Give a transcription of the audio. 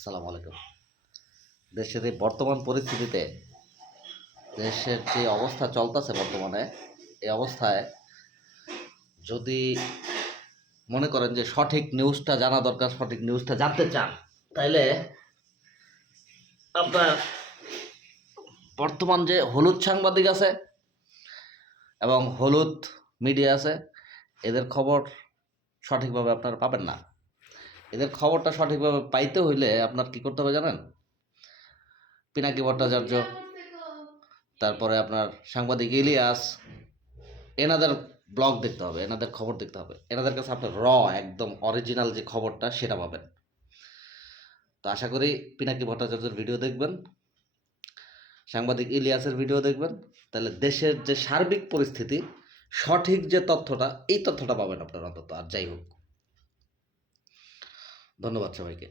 আসসালামু আলাইকুম। দেশের এই বর্তমান পরিস্থিতিতে দেশের যে অবস্থা চলতেছে বর্তমানে, এই অবস্থায় যদি মনে করেন যে সঠিক নিউজটা জানা দরকার, সঠিক নিউজটা জানতে চান, তাইলে আপনার বর্তমান যে হলুদ সাংবাদিক আছে এবং হলুদ মিডিয়া আছে, এদের খবর সঠিকভাবে আপনারা পাবেন না। এদের খবরটা সঠিকভাবে পাইতে হইলে আপনার কি করতে হবে জানেন? পিনাকি ভট্টাচার্য, তারপরে আপনার সাংবাদিক ইলিয়াস, এনাদের ব্লগ দেখতে হবে, এনাদের খবর দেখতে হবে। এনাদের কাছে আপনার একদম অরিজিনাল যে খবরটা সেটা পাবেন। তো আশা করি পিনাকি ভট্টাচার্যের ভিডিও দেখবেন, সাংবাদিক ইলিয়াসের ভিডিও দেখবেন, তাহলে দেশের যে সার্বিক পরিস্থিতি, সঠিক যে তথ্যটা, এই তথ্যটা পাবেন আপনারা অন্তত। আর যাই হোক, ধন্যবাদ সবাইকে।